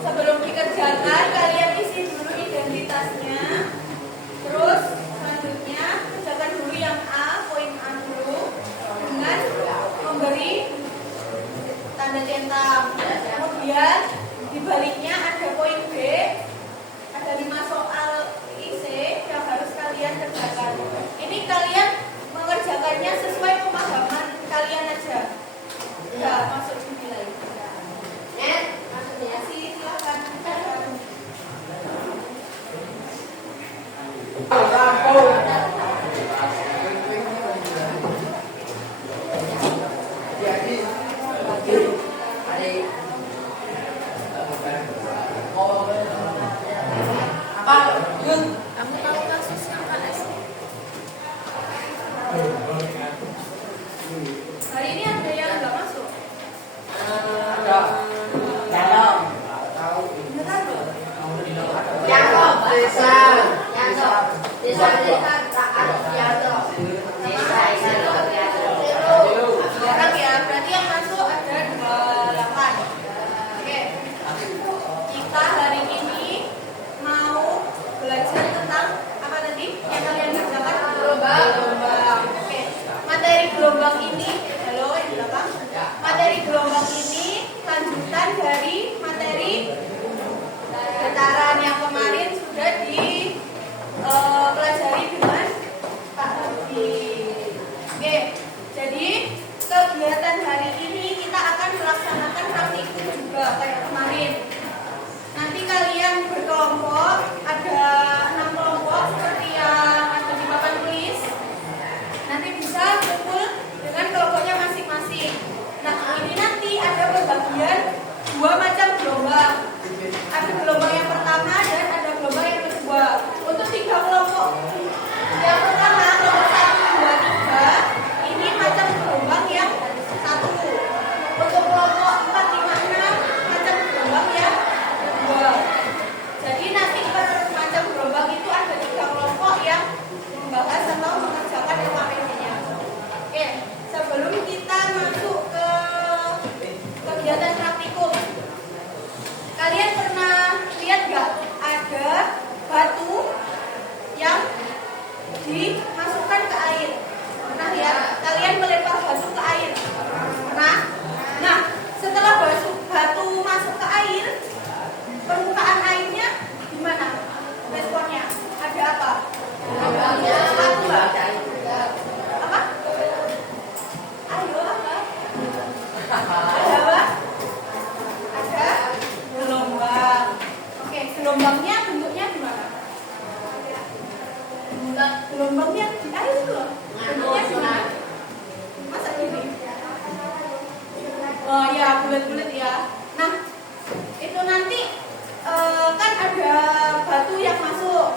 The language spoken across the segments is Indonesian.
Sebelum dikerjakan, kalian isi dulu identitasnya. Terus selanjutnya kerjakan dulu yang A, poin A dulu dengan memberi tanda centang. Kemudian di baliknya ada poin B, ada 5 soal IC yang harus kalian kerjakan. Ini kalian mengerjakannya sesuai pemahaman kalian aja. Ya, masuk di nilai. Maksudnya sih silakan. Kamu tahu kasusnya apa sih? Hari ini ada yang nggak masuk. Beneran loh. Sekarang ya, berarti yang masuk ada 28. Oke. Kita hari ini mau belajar tentang apa tadi? Yang kalian kerjakan gelombang. Oke. Materi gelombang ini, halo yang di belakang. Materi gelombang ini lanjutan dari materi getaran yang kemarin sudah dipelajari dengan Pak Budi. Oke, jadi kegiatan hari ini kita akan melaksanakan praktikum juga kayak kemarin. Nanti kalian berkelompok, ada 6 kelompok seperti yang ada di papan tulis. Nanti bisa kumpul dengan kelompoknya masing-masing. Nah, ini nanti ada pembagian 2 macam gelombang. Ada gelombang yang pertama dan ada gelombang yang kedua. Untuk 3 kelompok. Yang pertama, kelompok 1, 2, 3. Ini macam gelombang yang 1. Untuk kelompok 4, 5, 6 macam gelombang yang 2. Jadi nanti per macam gelombang itu ada 3 kelompok yang membahas atau mengerjakan LKPD-nya. Oke, sebelum kita masuk ke kegiatan praktikum, kalian pernah lihat gak ada batu yang dimasukkan ke air? Pernah lihat? Kalian melempar batu ke air? Pernah? Nah, setelah batu masuk ke air, permukaan airnya gimana? Responnya? Ada apa? Ada sesuatu nggak? Apa? Ayo apa? Ada apa? Ada gelombang. Oke, gelombangnya bentuknya gimana? Gelombangnya di air itu loh. Bentuknya gimana? Masa gini? Oh ya, bulat-bulat ya. Nah, itu nanti kan ada batu yang masuk.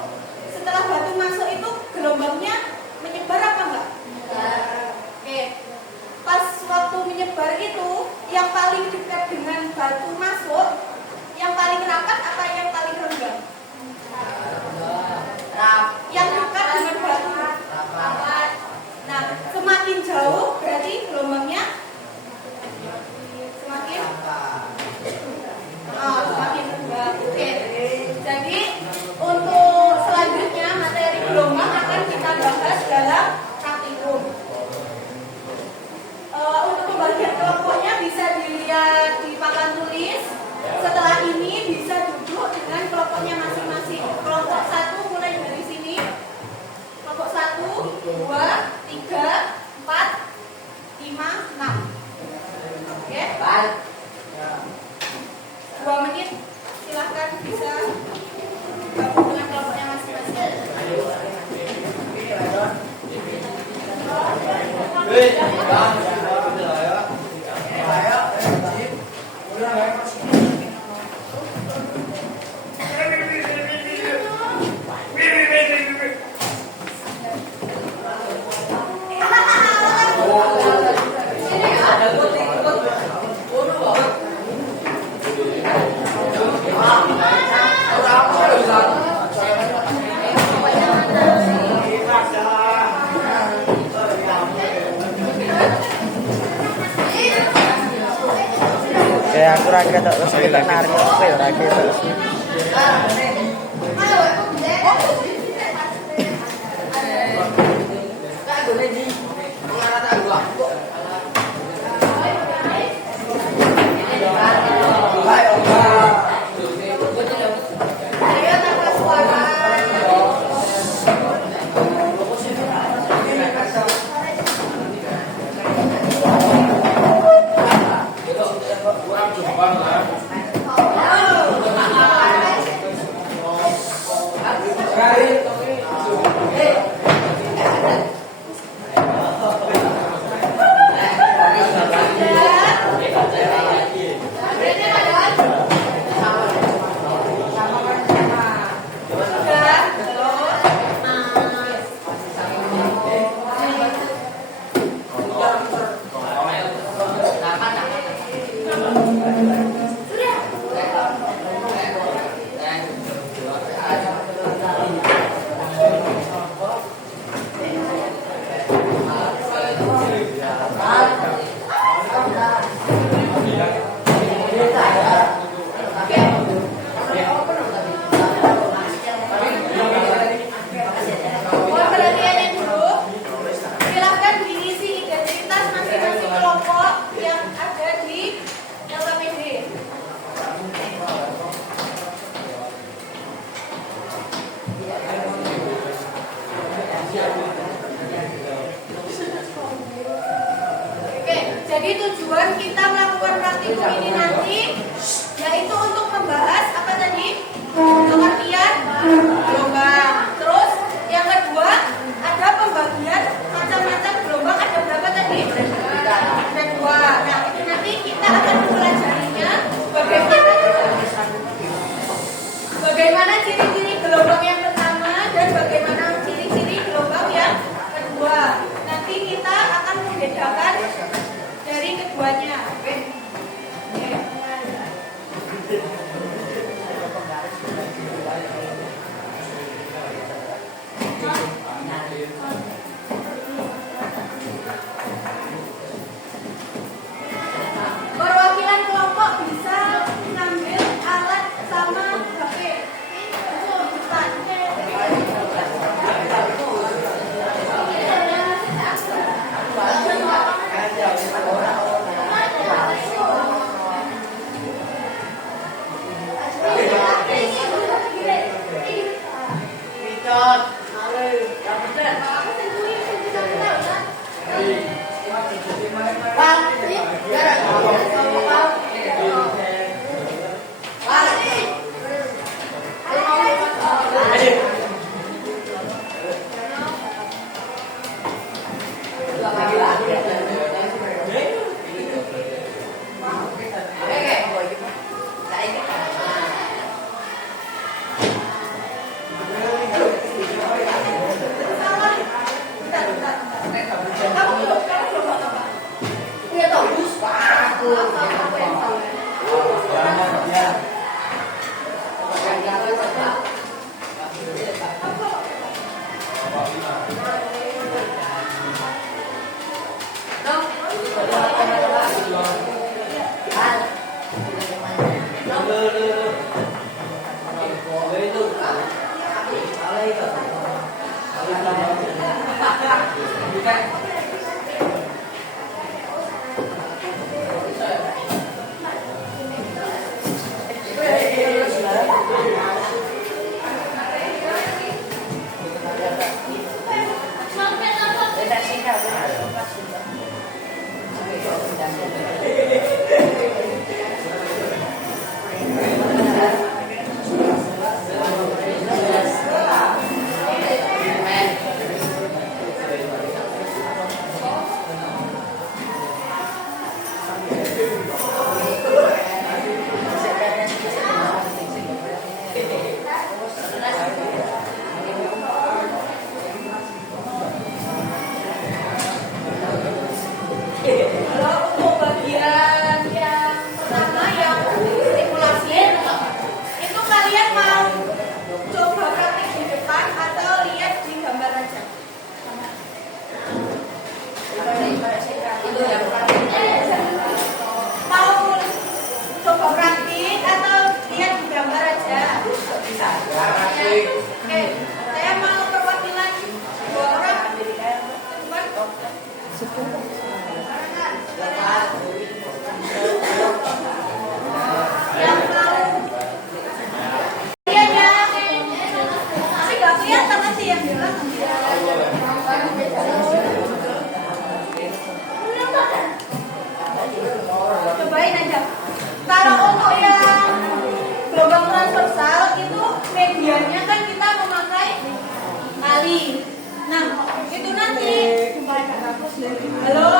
Setelah batu masuk itu gelombangnya menyebar apa enggak? Oke. Pas waktu menyebar itu, yang paling dekat dengan batu masuk, yang paling rapat apa yang paling renggang? Yang dekat dengan batu rapat. Nah, semakin jauh berarti gelombangnya semakin renggang. Oke. Jadi untuk selanjutnya materi gelombang akan kita bahas dalam praktikum. Untuk pembagian kelompoknya bisa dilihat di papan tulis. Setelah ini bisa duduk dengan kelompoknya masing-masing. Kelompok 1 mulai dari sini. Kelompok 1, 2, 3, 4, 5, 6. Oke? 2 menit. Silahkan bisa gabung dengan kelompoknya masing-masing. aku ra ketok wis ketok nari opo ya ra ketok. Jadi tujuan kita melakukan praktikum ini nanti yaitu untuk membahas apa tadi? Pengertian gelombang. Terus yang kedua ada pembagian macam-macam gelombang, ada berapa tadi? Ada dua. Nah itu nanti kita akan mempelajarinya bagaimana ciri-ciri gelombang yang pertama dan bagaimana ciri-ciri gelombang yang kedua. Nanti kita akan membedakan dari keduanya. Oke. Perwakilan kelompok bisa mengambil alat sama HP. Itu cepat. kali. Nah, itu nanti halo,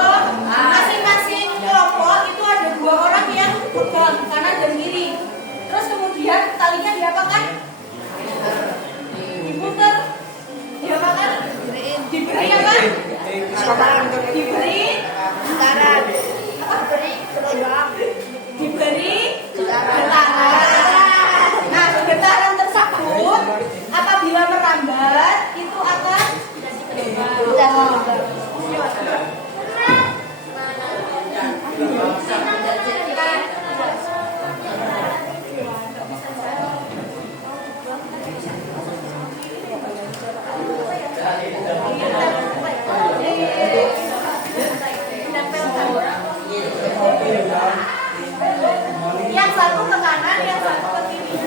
masing-masing kelompok itu ada 2 orang yang pegang kanan dan kiri. Terus kemudian talinya diapakan? Diputar. Diapakan? Diberi apa? Diberi getaran. Diberi getaran. Nah, getaran tersebut apabila merambat itu akan yang satu ke kanan, yang satu ke kiri.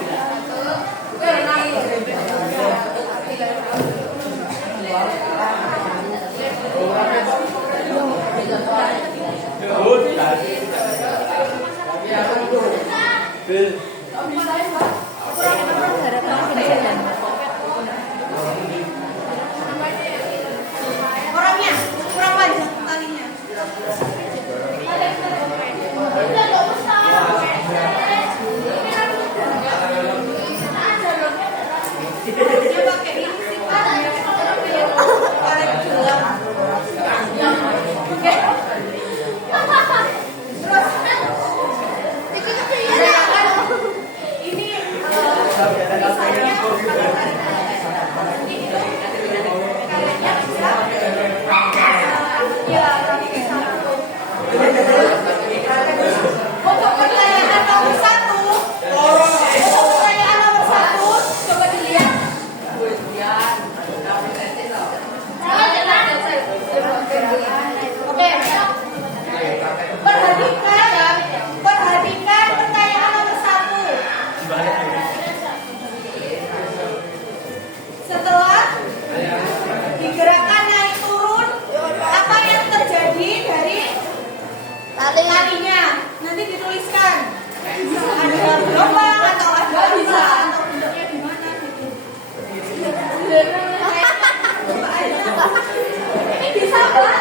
Orangnya kurang panjang talinya. Dia pakai ini sih Pak. Tarik ke dalam. Oke. Terus ini misalnya nanti itu kaliannya bisa ya bisa. Untuk pertanyaan nomor 1, coba dilihat. Oke. Perhatikan pertanyaan nomor 1. Setelah digerakkan naik turun, apa yang terjadi dari talinya? Nanti dituliskan. Ada gelombang atau ada bisa atau bentuknya gimana gitu. Ini bisa Pak.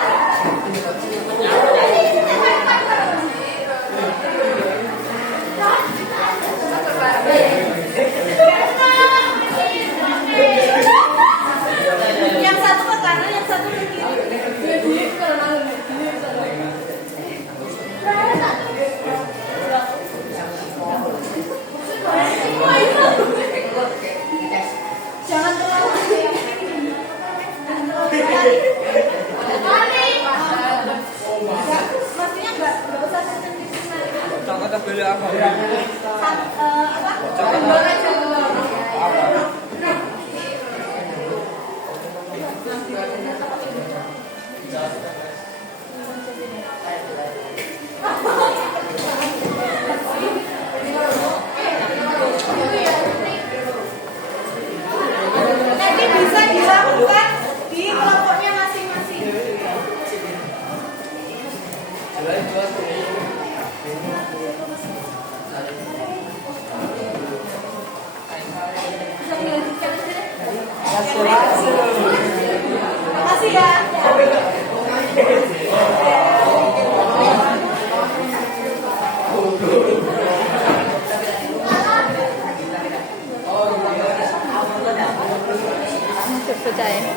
Yang satu ke kanan, yang satu ke kiri. Jangan terlalu maksudnya nggak usah sensitif. Contoh tabel apa? Apa? Kendor aja. Nanti bisa dilakukan di kelompoknya masing-masing. Makasih ya. Percaya.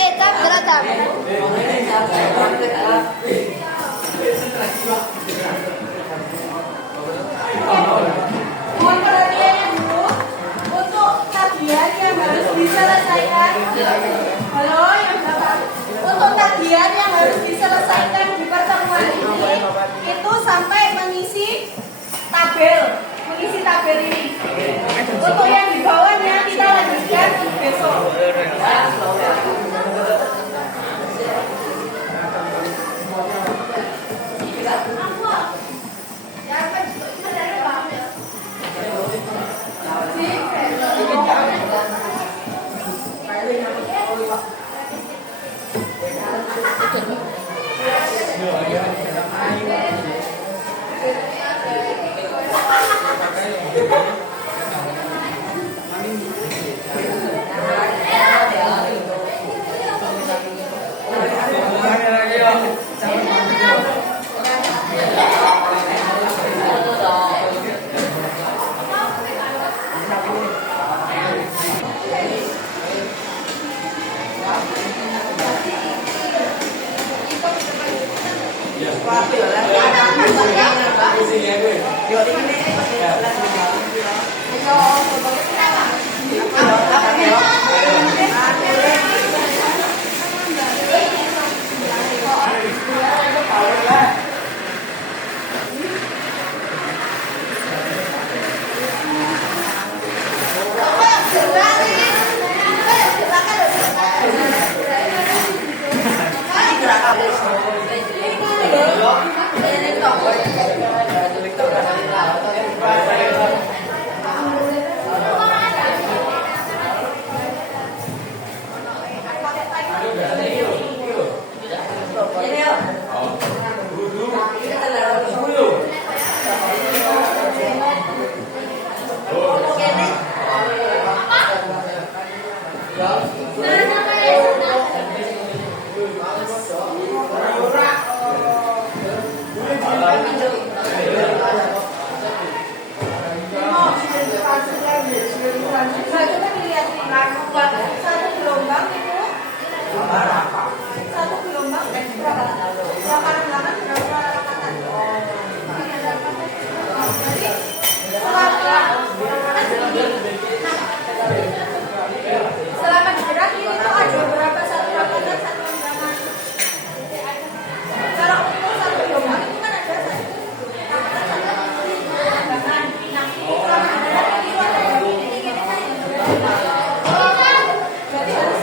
Etap beratap. Mohon perhatiannya dulu untuk tagihan yang harus diselesaikan. Halo, yang berapa? Untuk tagihan yang harus diselesaikan di pertemuan ini itu sampai mengisi tabel ini. Untuk yang di bawahnya kita lanjutkan besok. Selama di gerak ini tuh ada berapa satu rapatan satu undangan. Kalau untuk satu gelombang itu kan ada satu rapatan satu undangan. Nah, selama di gerak itu ada yang ini kan. Jadi harus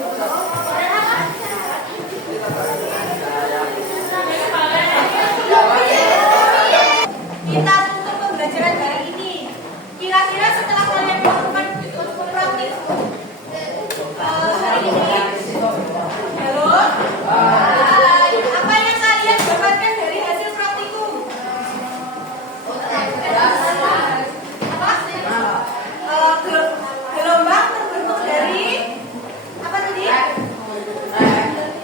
Kita tutup pembelajaran hari ini. Kira-kira setelah kalian melakukan praktik hari ini, halo, apa yang kalian dapatkan dari hasil praktikum? Apa? Gelombang terbentuk dari apa tadi?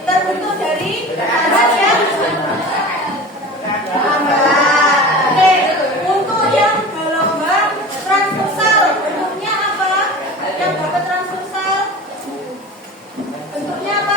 Terbentuk dari panas yang Oke, untuk yang gelombang transversal bentuknya apa? Yang dapat transversal bentuknya apa?